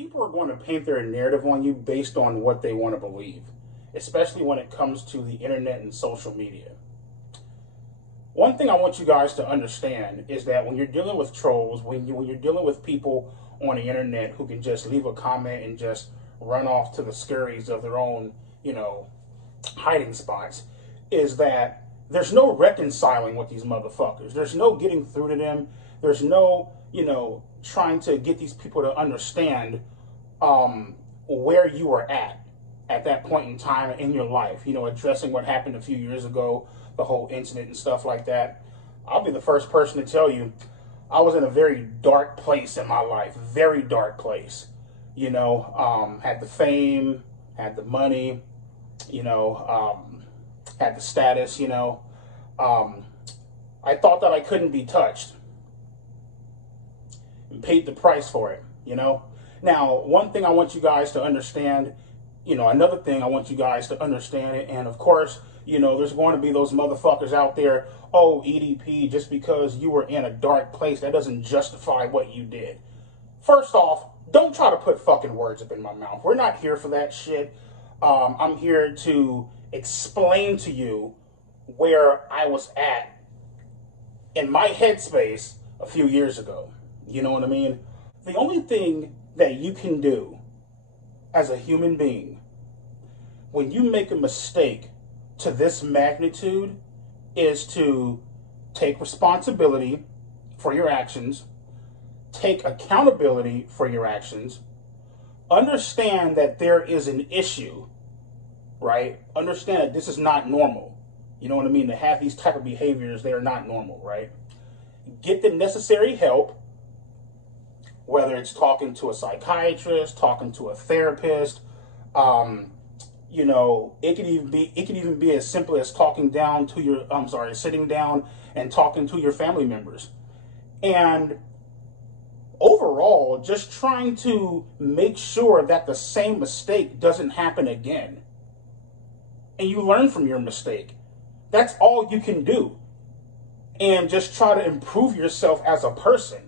People are going to paint their narrative on you based on what they want to believe, especially when it comes to the internet and social media. One thing I want you guys to understand is that when you're dealing with trolls, when you're dealing with people on the internet who can just leave a comment and just run off to the scurries of their own, hiding spots, is that there's no reconciling with these motherfuckers. There's no getting through to them. There's no, trying to get these people to understand where you were at that point in time in your life, addressing what happened a few years ago, the whole incident and stuff like that. I'll be the first person to tell you, I was in a very dark place in my life, very dark place. Had the fame, had the money, had the status, I thought that I couldn't be touched and paid the price for it, Now, one thing I want you guys to understand, another thing I want you guys to understand, and of course, there's going to be those motherfuckers out there, oh, EDP, just because you were in a dark place, that doesn't justify what you did. First off, don't try to put fucking words up in my mouth. We're not here for that shit. I'm here to explain to you where I was at in my headspace a few years ago. You know what I mean? The only thing that you can do as a human being when you make a mistake to this magnitude is to take responsibility for your actions, take accountability for your actions, understand that there is an issue, right? Understand that this is not normal. You know what I mean? To have these type of behaviors, they are not normal, right? Get the necessary help, whether it's talking to a psychiatrist, talking to a therapist, it could even be as simple as sitting down and talking to your family members. And overall, just trying to make sure that the same mistake doesn't happen again. And you learn from your mistake. That's all you can do. And just try to improve yourself as a person.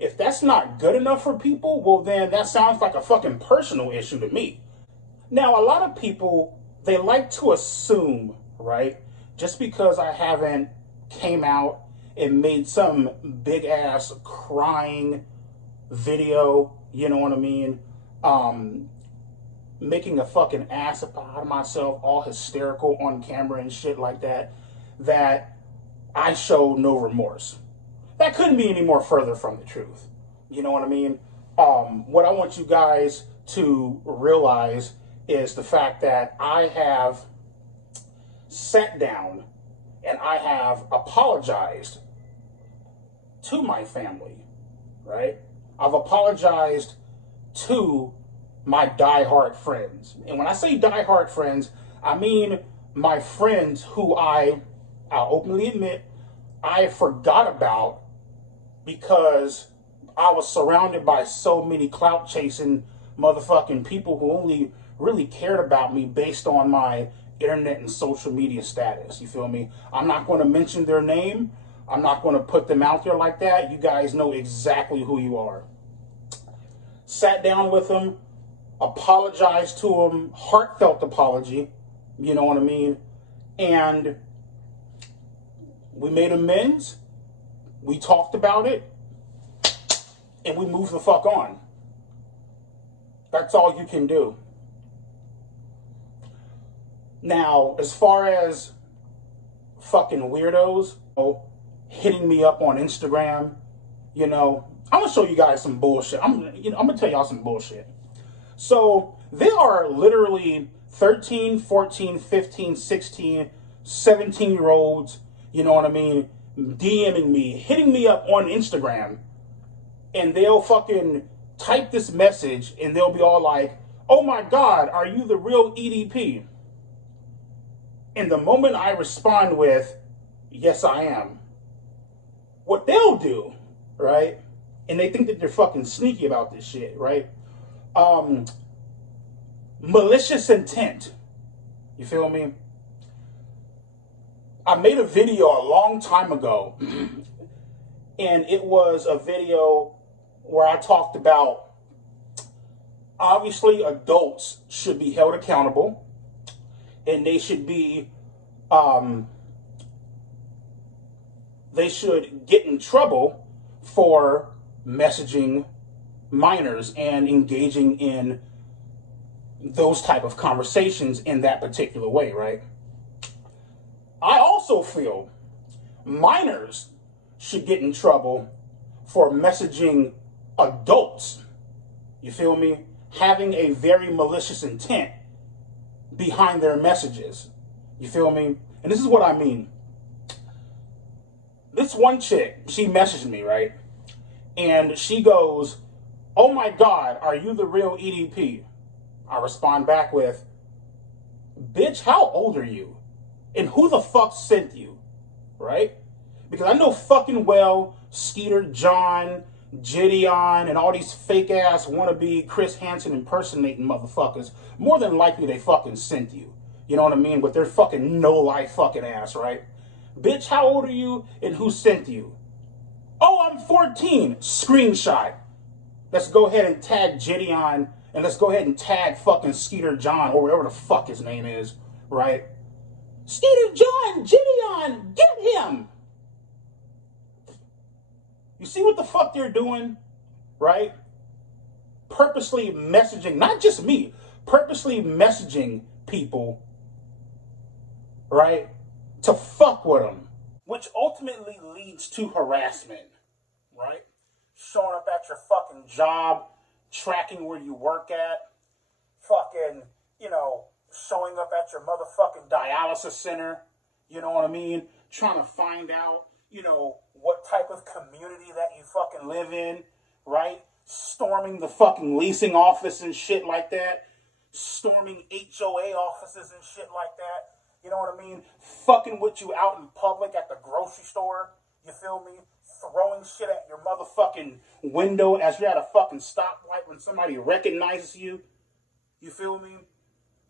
If that's not good enough for people, well then that sounds like a fucking personal issue to me. Now, a lot of people, they like to assume, right, just because I haven't came out and made some big ass crying video, you know what I mean, making a fucking ass out of myself, all hysterical on camera and shit like that, that I show no remorse. That couldn't be any more further from the truth. You know what I mean? What I want you guys to realize is the fact that I have sat down and I have apologized to my family, right? I've apologized to my diehard friends. And when I say diehard friends, I mean my friends who I'll openly admit I forgot about because I was surrounded by so many clout chasing motherfucking people who only really cared about me based on my internet and social media status. You feel me? I'm not going to mention their name. I'm not going to put them out there like that. You guys know exactly who you are. Sat down with them, apologized to them, heartfelt apology, you know what I mean? And we made amends, we talked about it, and we moved the fuck on. That's all you can do. Now, as far as fucking weirdos hitting me up on Instagram, I'm gonna show you guys some bullshit. I'm gonna tell y'all some bullshit. So there are literally 13, 14, 15, 16, 17-year-olds, you know what I mean, DMing me, hitting me up on Instagram, and they'll fucking type this message and they'll be all like, oh my God, are you the real EDP? And the moment I respond with, yes, I am, what they'll do, right? And they think that they're fucking sneaky about this shit, right? Malicious intent. You feel me? I made a video a long time ago, and it was a video where I talked about Obviously, adults should be held accountable, and they should be, they should get in trouble for messaging minors and engaging in those type of conversations in that particular way, right? I also feel minors should get in trouble for messaging adults. You feel me? Having a very malicious intent behind their messages. You feel me? And this is what I mean. This one chick, she messaged me, right? And she goes, "Oh my God, are you the real EDP?" I respond back with, "Bitch, how old are you? And who the fuck sent you?" Right? Because I know fucking well Skeeter John, Gideon, and all these fake ass wannabe Chris Hansen impersonating motherfuckers, more than likely they fucking sent you. You know what I mean? With their fucking no life fucking ass, right? Bitch, how old are you and who sent you? "Oh, I'm 14. Screenshot. Let's go ahead and tag Gideon, and let's go ahead and tag fucking Skeeter John, or whatever the fuck his name is, right? Skeeter John, Gideon, get him!" You see what the fuck they're doing, right? Purposely messaging, not just me, purposely messaging people, right, to fuck with them, which ultimately leads to harassment, right? Showing up at your fucking job, tracking where you work at, fucking, showing up at your motherfucking dialysis center, you know what I mean? Trying to find out, what type of community that you fucking live in, right? Storming the fucking leasing office and shit like that. Storming HOA offices and shit like that. You know what I mean? Fucking with you out in public at the grocery store. You feel me? Throwing shit at your motherfucking window as you're at a fucking stoplight when somebody recognizes you. You feel me?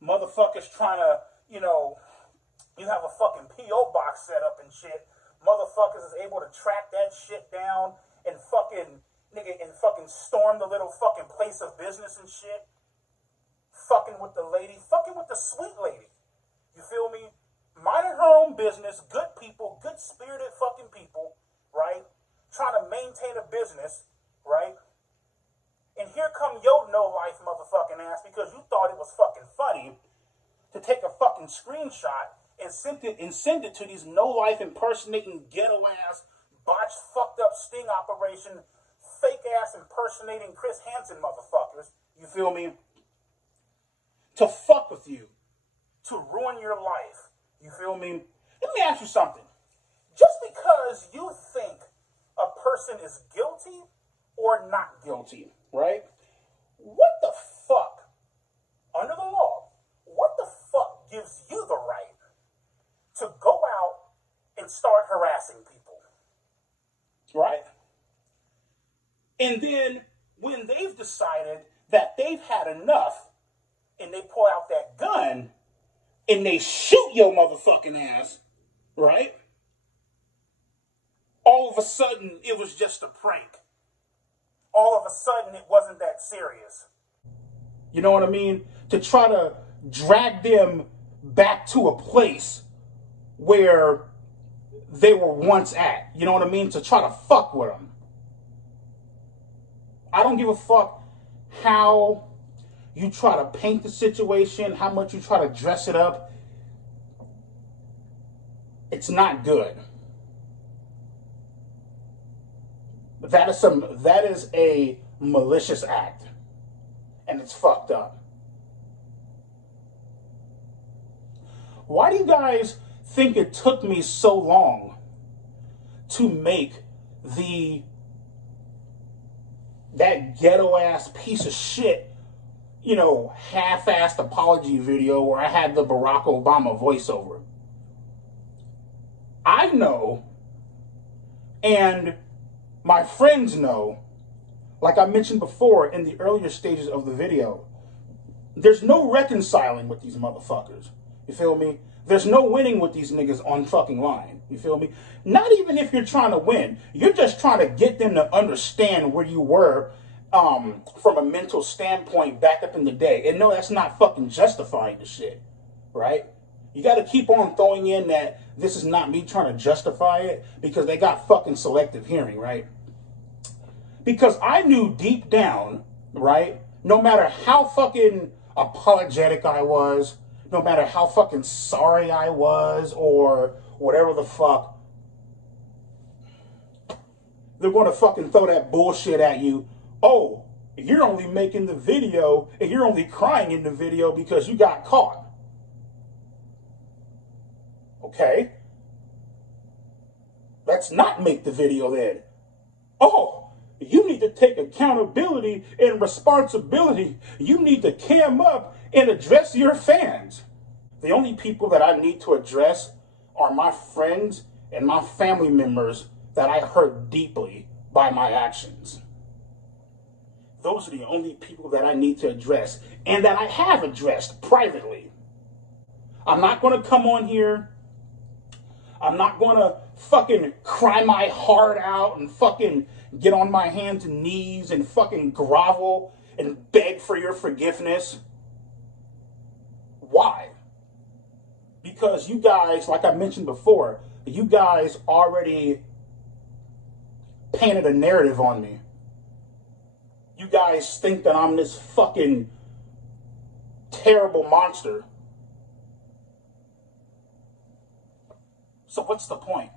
Motherfuckers trying to, you have a fucking P.O. box set up and shit. Motherfuckers is able to track that shit down and fucking storm the little fucking place of business and shit. Fucking with the lady, fucking with the sweet lady. You feel me? Minding her own business, good people, good spirited fucking people, right? Trying to maintain a business, right? And here come your no-life motherfucking ass because you thought it was fucking funny to take a fucking screenshot and send it to these no-life impersonating ghetto-ass, botched, fucked-up sting operation, fake-ass impersonating Chris Hansen motherfuckers, you feel me? To fuck with you. To ruin your life. You feel me? Let me ask you something. Just because you think a person is guilty or not guilty, right? What the fuck, under the law, what the fuck gives you the right to go out and start harassing people? Right? And then when they've decided that they've had enough and they pull out that gun and they shoot your motherfucking ass, right? All of a sudden, it was just a prank. All of a sudden, it wasn't that serious. You know what I mean? To try to drag them back to a place where they were once at. You know what I mean? To try to fuck with them. I don't give a fuck how you try to paint the situation, how much you try to dress it up. It's not good. That is a malicious act. And it's fucked up. Why do you guys think it took me so long to make that ghetto ass piece of shit, half-assed apology video where I had the Barack Obama voiceover? I know, and my friends know, like I mentioned before in the earlier stages of the video, there's no reconciling with these motherfuckers. You feel me? There's no winning with these niggas on fucking line. You feel me? Not even if you're trying to win. You're just trying to get them to understand where you were from a mental standpoint back up in the day. And no, that's not fucking justifying the shit, right? You got to keep on throwing in that this is not me trying to justify it because they got fucking selective hearing, right? Because I knew deep down, right, no matter how fucking apologetic I was, no matter how fucking sorry I was, or whatever the fuck, they're going to fucking throw that bullshit at you. Oh, you're only making the video and you're only crying in the video because you got caught. Okay. Let's not make the video then. Oh, you need to take accountability and responsibility. You need to cam up and address your fans. The only people that I need to address are my friends and my family members that I hurt deeply by my actions. Those are the only people that I need to address and that I have addressed privately. I'm not going to come on here. I'm not going to fucking cry my heart out and fucking get on my hands and knees and fucking grovel and beg for your forgiveness. Why? Because you guys, like I mentioned before, you guys already painted a narrative on me. You guys think that I'm this fucking terrible monster. So what's the point?